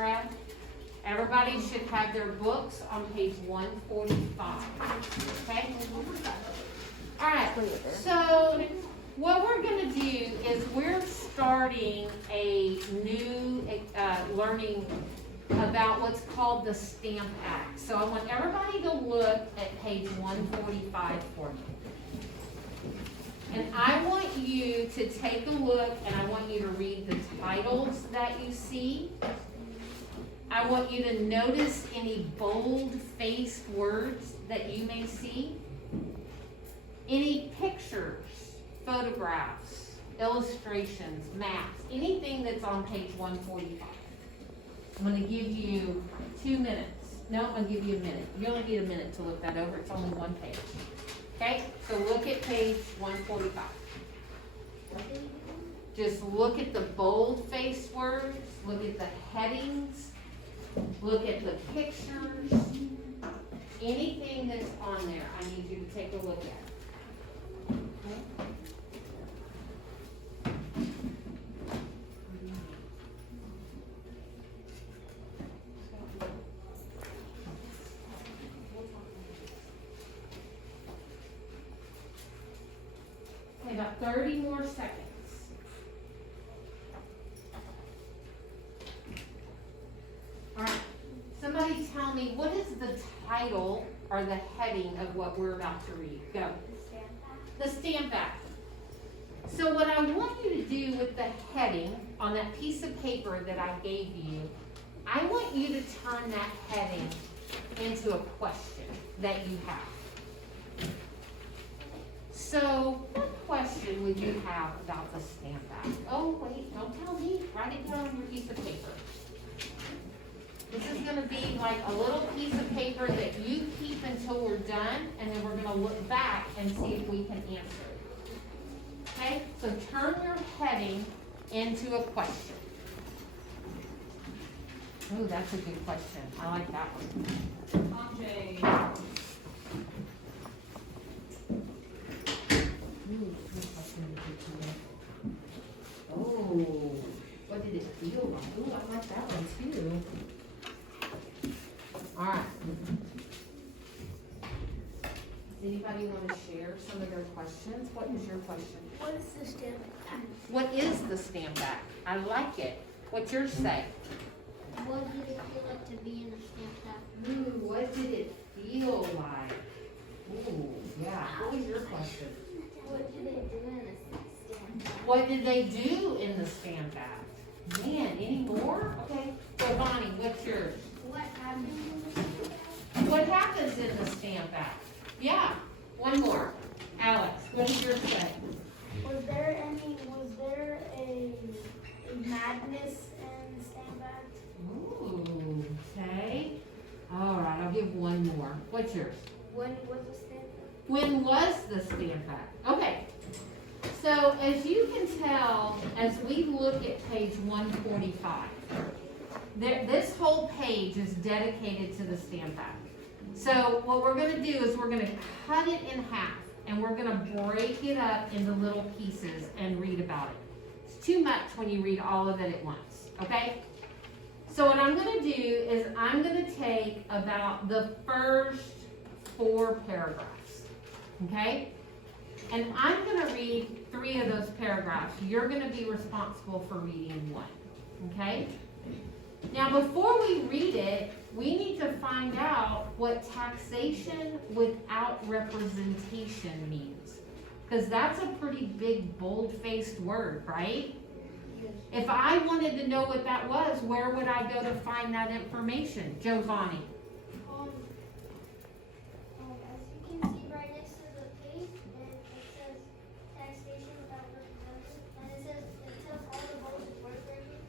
Brad? Everybody should have their books on page 145, okay? All right, so what we're gonna do is we're starting a new learning about what's called the Stamp Act. So I want everybody to look at page 145 for me. And I want you to take a look and I want you to read the titles that you see. I want you to notice any bold-faced words that you may see. Any pictures, photographs, illustrations, maps, anything that's on page 145. I'm going to give you 2 minutes. No, I'm going to give you a minute. You only need a minute to look that over. It's only one page. Okay, so look at page 145. Just look at the bold-faced words, look at the headings, look at the pictures, anything that's on there, I need you to take a look at. Okay? Okay, about 30 more seconds. All right, somebody tell me, what is the title or the heading of what we're about to read? Go. The Stamp Act. So what I want you to do with the heading on that piece of paper that I gave you, I want you to turn that heading into a question that you have. So what question would you have about the Stamp Act? Oh, wait, don't tell me. Write it down on your piece of paper. This is going to be like a little piece of paper that you keep until we're done, and then we're going to look back and see if we can answer it. Okay? So turn your heading into a question. Oh, that's a good question. I like that one. Andre. Ooh, good question. Oh, what did it feel like? Ooh, I like that one too. All right. Does anybody want to share some of their questions? What is your question? What is the Stamp Act? What is the Stamp Act? I like it. What's yours say? What did it feel like to be in the Stamp Act? Ooh, what did it feel like? Ooh, yeah. What was your question? What did they do in the Stamp Act? What did they do in the Stamp Act? Man, any more? Okay. So Bonnie, what's yours? What happened in the Stamp Act? What happens in the Stamp Act? Yeah. One more. Alex, what does yours say? Was there a madness in the Stamp Act? Ooh, okay. All right, I'll give one more. What's yours? When was the Stamp Act? When was the Stamp Act? Okay. So as you can tell, as we look at page 145, this whole page is dedicated to the Stamp Act. So what we're going to do is we're going to cut it in half, and we're going to break it up into little pieces and read about it. It's too much when you read all of it at once, okay? So what I'm going to do is I'm going to take about the first 4 paragraphs, okay? And I'm going to read 3 of those paragraphs. You're going to be responsible for reading 1, okay? Now, before we read it, we need to find out what taxation without representation means. Because that's a pretty big, bold-faced word, right? Yes. If I wanted to know what that was, where would I go to find that information? Giovanni. As you can see right next to the page, and it says taxation without representation, and it tells all the bolded words right here.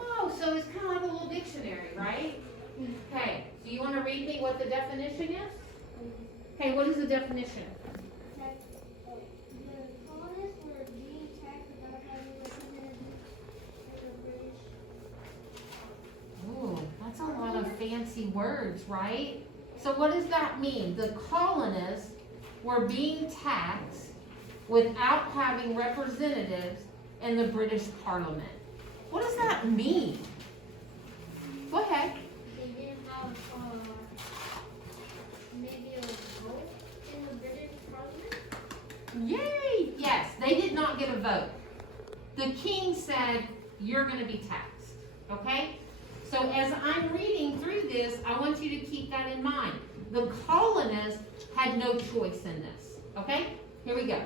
Oh, so it's kind of like a little dictionary, right? Okay, so you want to read me what the definition is? Okay, what is the definition? The colonists were being taxed without having representatives of the British. Ooh, that's a lot of fancy words, right? So what does that mean? The colonists were being taxed without having representatives in the British Parliament. What does that mean? vote. The king said, you're going to be taxed. Okay? So as I'm reading through this, I want you to keep that in mind. The colonists had no choice in this. Okay? Here we go.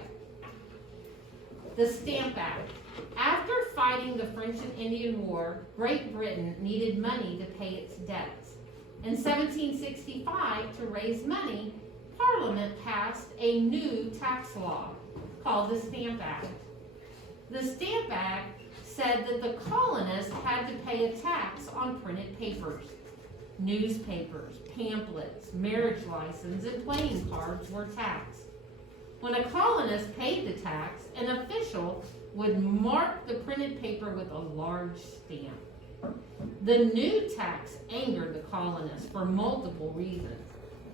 The Stamp Act. After fighting the French and Indian War, Great Britain needed money to pay its debts. In 1765, to raise money, Parliament passed a new tax law called the Stamp Act. The Stamp Act said that the colonists had to pay a tax on printed papers. Newspapers, pamphlets, marriage license, and playing cards were taxed. When a colonist paid the tax, an official would mark the printed paper with a large stamp. The new tax angered the colonists for multiple reasons.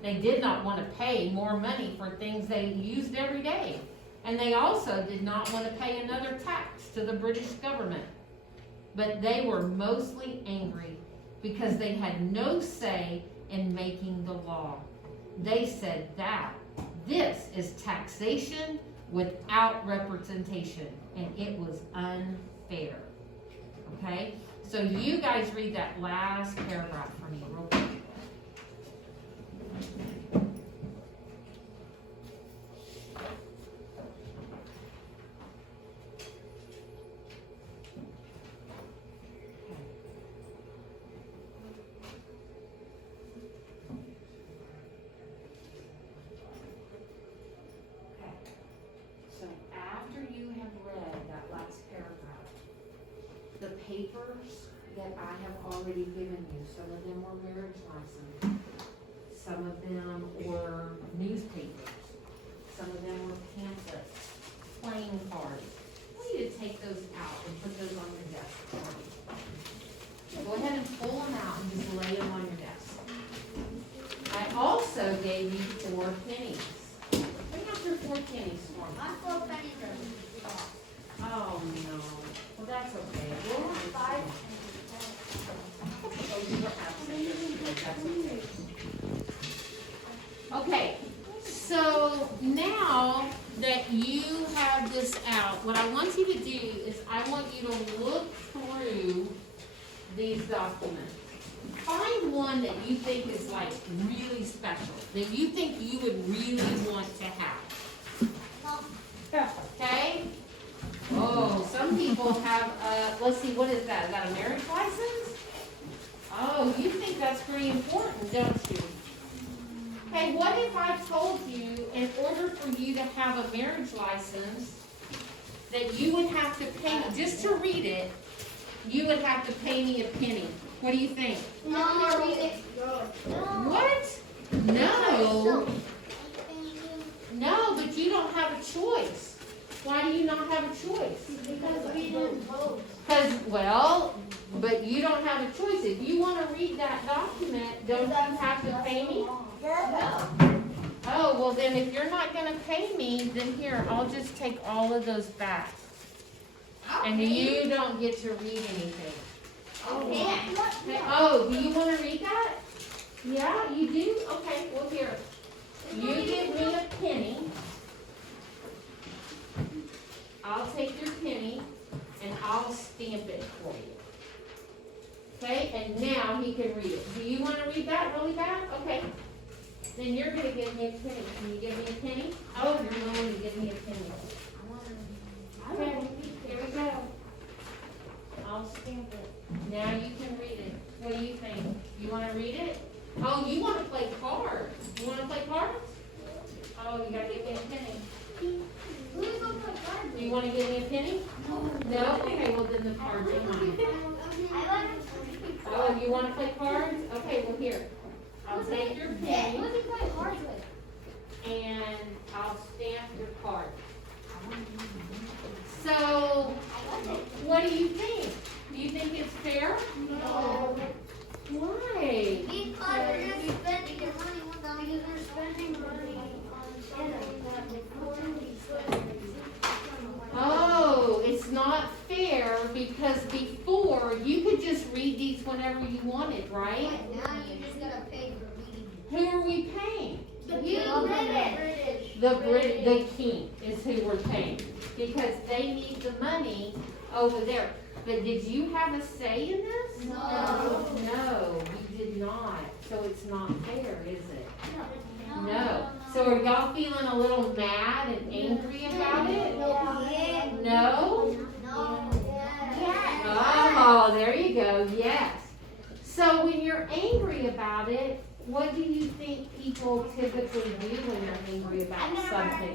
They did not want to pay more money for things they used every day. And they also did not want to pay another tax to the British government. But they were mostly angry because they had no say in making the law. They said that this is taxation without representation, and it was unfair. Okay? So you guys read that last paragraph for me real quick. So after you have read that last paragraph, the papers that I have already given you, some of them were marriage license, some of them were newspapers, some of them were pamphlets, playing cards. I want you to take those out and put those on your desk for me. Go ahead and pull them out and just lay them on your desk. I also gave you 4 pennies. Bring out your 4 pennies for me. My 4 pennies are Oh, no. Well, that's okay. We'll have 5. Oh, you were absent. That's okay. Okay, so now that you have this out, what I want you to do is I want you to look through these documents. Find one that you think is like really special, that you think you would really want to have. Okay? Oh, some people have, let's see, what is that? Is that a marriage license? Oh, you think that's pretty important, don't you? Hey, what if I told you, in order for you to have a marriage license, that you would have to pay, just to read it, you would have to pay me a penny? What do you think? No. What? No. No, but you don't have a choice. Why do you not have a choice? Because we didn't vote. Well, but you don't have a choice. If you want to read that document, don't you have to pay me? No. Oh, well then if you're not going to pay me, then here, I'll just take all of those back. And you don't get to read anything. Oh, do you want to read that? Yeah, you do? Okay, well here. You give me a penny. I'll take your penny and I'll stamp it for you. Okay, and now he can read it. Do you want to read that really bad? Okay. Then you're going to give me a penny. Can you give me a penny? Oh, you're going to give me a penny. Okay, here we go. I'll stamp it. Now you can read it. What do you think? You want to read it? Oh, you want to play cards. You want to play cards? Oh, you got to give me a penny. Do you want to give me a penny? No? Okay, well then the cards are mine. Oh, you want to play cards? Okay, well here. I'll take your penny and I'll stamp your card. So, what do you think? Do you think it's fair? No. Why? Because we're spending money without you. We're spending money on something that Oh, it's not fair because before you could just read these whenever you wanted, right? now you just gotta pay for reading. Who are we paying? You British. The king is who we're paying. because they need the money over there. But did you have a say in this? No. No, you did not. So it's not fair, is it? No. So are y'all feeling a little mad and angry about it? No? Oh, there you go, yes. So when you're angry about it, what do you think people typically do when they're angry about something?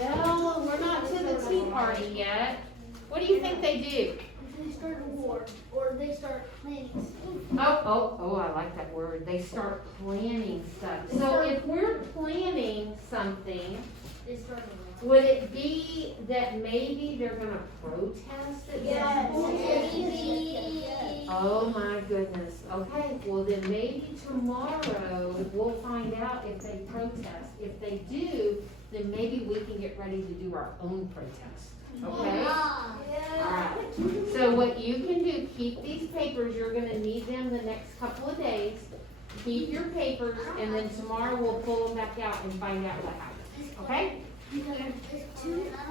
Well, we're not to the tea party yet. What do you think they do? They start a war, or they start planning. Oh, I like that word. They start planning stuff. So if we're planning something, They start a war. would it be that maybe they're gonna protest at some point? Oh my goodness. Okay, well then maybe tomorrow we'll find out if they protest. If they do, then maybe we can get ready to do our own protest. Okay? Alright. So what you can do, keep these papers. You're gonna need them the next couple of days. Keep your papers, and then tomorrow we'll pull them back out and find out what happened. Okay?